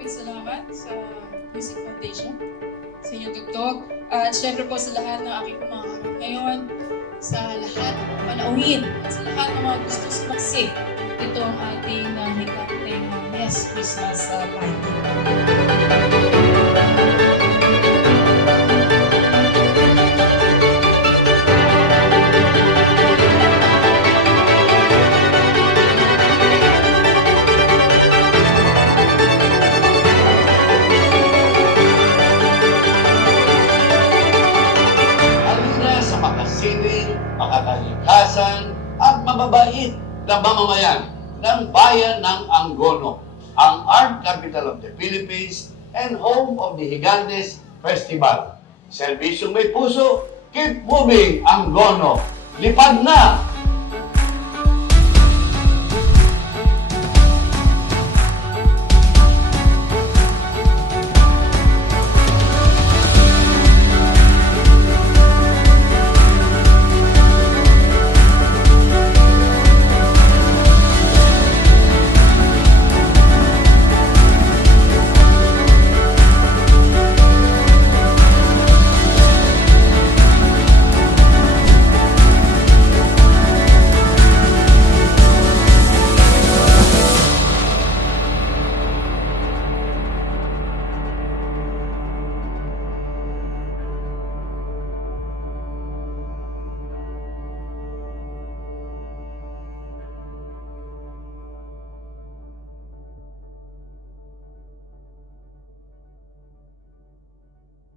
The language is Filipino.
maraming salamat sa Music Foundation, sa inyong tugtog, at syempre po sa lahat ng aking kumaharap ngayon, sa lahat ng panauhin, at sa lahat ng mga gusto sumaksik. Ito ang ating hikanteng Yes Christmas Party. Makasining, makakalikasan, at mababait na mamamayan ng bayan ng Angono, ang art capital of the Philippines and home of the Gigantes Festival. Serbisyong may puso, keep moving Angono. Lipad na